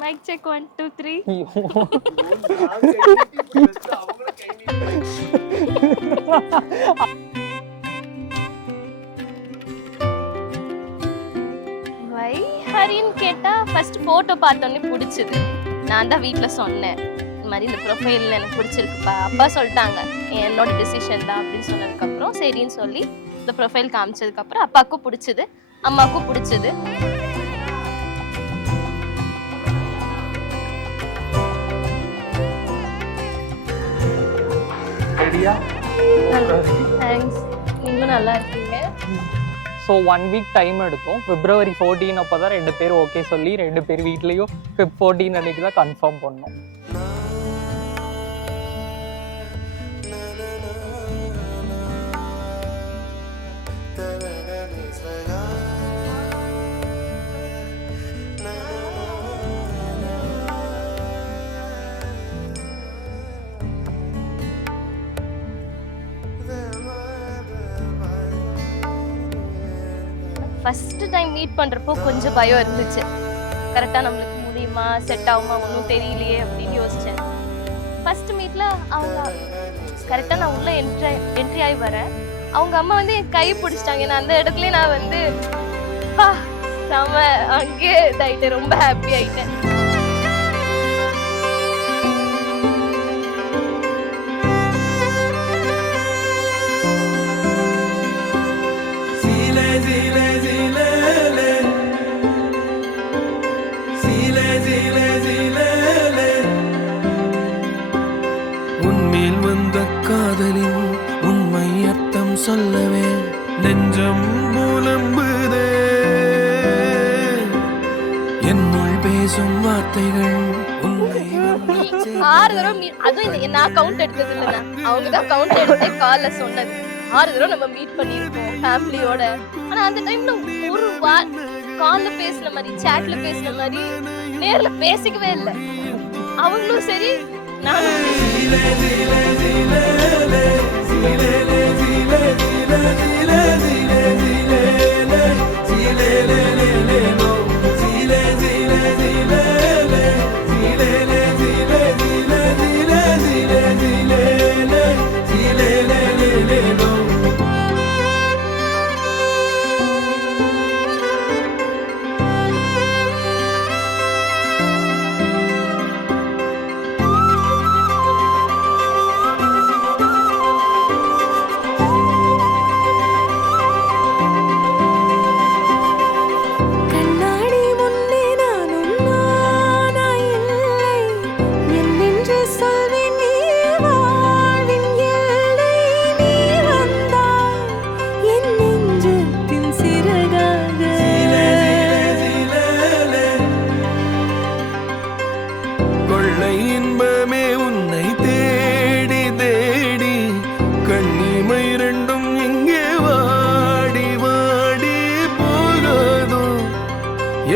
Mic check 1 2 3. வை ஹரின்னு கேட்டா first photo பார்த்தோன்னே பிடிச்சது. நான் தான் வீட்டில் சொன்னேன், இந்த மாதிரி இந்த ப்ரொஃபைலில் எனக்கு பிடிச்சிருக்குப்பா. அப்பா சொல்லிட்டாங்க என்னோட டிசிஷன் தான் அப்படின்னு சொன்னதுக்கப்புறம் சரின்னு சொல்லி இந்த ப்ரொஃபைல் காமிச்சதுக்கப்புறம் அப்பாவுக்கும் பிடிச்சது, அம்மாவுக்கும் பிடிச்சது. தேங்க்ஸ், நீங்களும் நல்லா இருக்கீங்க. ஸோ 1 வீக் டைம் எடுத்தோம். February 14 அப்போ தான் 2 பேர் ஓகே சொல்லி 2 பேர் வீட்லேயும் Feb 14 அன்றைக்கி தான் கன்ஃபார்ம் பண்ணோம். ஃபர்ஸ்ட் டைம் மீட் பண்ணுறப்போ கொஞ்சம் பயம் இருந்துச்சு. கரெக்டாக நம்மளுக்கு முடியுமா, செட் ஆகுமா, ஒன்றும் தெரியலையே அப்படின்னு யோசித்தேன். ஃபர்ஸ்ட் மீட்டில் அவங்க கரெக்டாக நான் உள்ளே என்ட்ரி ஆகி வரேன். அவங்க அம்மா வந்து என் கை பிடிச்சிட்டாங்க. நான் அந்த இடத்துல நான் வந்து செம அங்கேயே இதாகிட்டேன், ரொம்ப ஹாப்பி ஆகிட்டேன். உன்மேல் வந்த காதலின் உண்மை அர்த்தம் சொல்லவே நெஞ்சம் புலம்புதே. என்னுள் பேசும் வார்த்தைகள் உன்னை 6 தடவை அதுவும் நான் கவுண்ட் எடுத்தது இல்லைண்ணா, அவங்க தான் கவுண்ட் எடுத்து கால்ல சொன்னது. 6 தடவை நம்ம மீட் பண்ணியிருக்கோம் ஃபேமிலியோட. ஆனா அந்த டைம்ல ஒரு கால்ல பேசுன மாதிரி, சாட்ல பேசுன மாதிரி நேர்ல பேசிக்கவே இல்லை. அவங்களும் சரி நானும்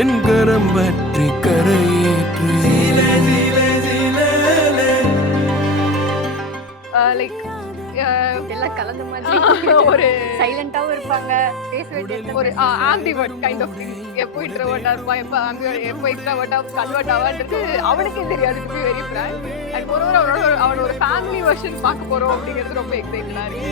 என் கரம் பற்றி கரையேற்று. லைக் எல்லாம் கலந்த மாதிரி ஒரு சைலண்டாவும் இருப்பாங்க, ஒரு ஆம்பிவர்ட் கைண்ட் ஆஃப் திங். எப்போ இன்ட்ரோவர்ட்டா இருப்பான், எப்போ ஆம்பிவர்ட், எப்போ எக்ஸ்ட்ராவர்ட்டா கன்வெர்ட் ஆவான்றது அவனுக்கே தெரியாது. To be very frank. And அவனோட ஒரு ஃபேமிலி வெர்ஷன் பார்க்க போறோம் அப்படிங்கிறது ரொம்ப எக்ஸைட்டடா இருக்கு.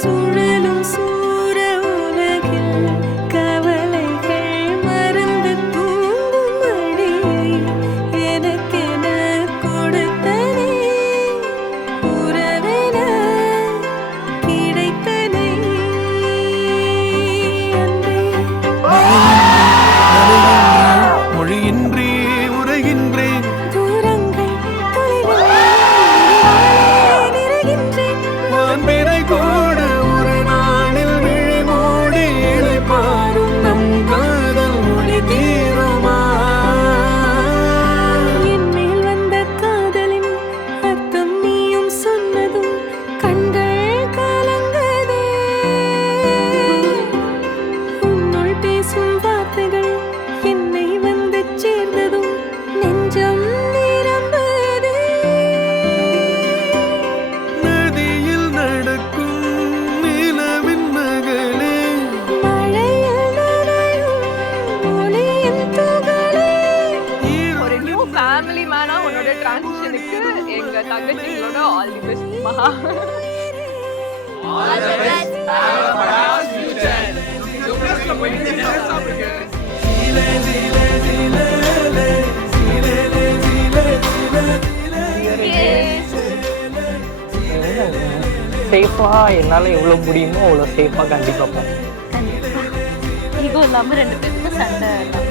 சுழலும் சூர உலகில் மகா. சேஃபாக என்னால் எவ்வளோ முடியுமோ அவ்வளோ சேஃபாக கண்டிப்பாக போகிறேன். ஈகோ இல்லாம 2 பேருக்கும் சண்டை இல்லாம.